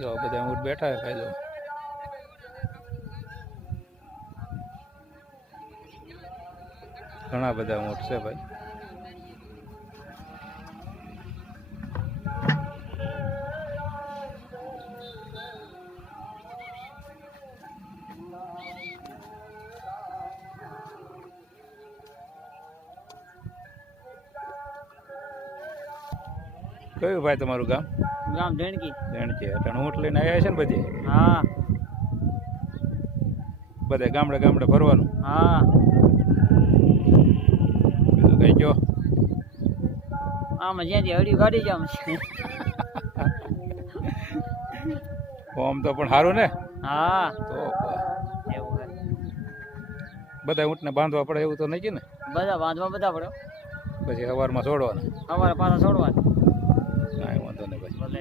જો બધા ઊંટ બેઠા છે ભાઈ, જો ઘણા બધા ઊંટ છે ભાઈ. કયું ભાઈ તમારું ગામ? ગામ ધેણકી. ધેણકી. એટલે ઊંટ લઈને આવ્યા છે ને બધી? હા બધા ગામડે ગામડે ફરવાનું? હા. બીજું કઈ કયો? આમાં જ્યાંથી હળી કાઢી જામ છે. આમ તો પણ સારું ને? હા તો એવું છે. બધા ઊંટને બાંધવા પડે એવું તો નહીં ને? બધા બાંધવા બધા પડે. પછી સવારમાં છોડવાના? અમારે પાછા છોડવાનું. કાંઈ વાંધો નહીં ભાઈ. ભલે.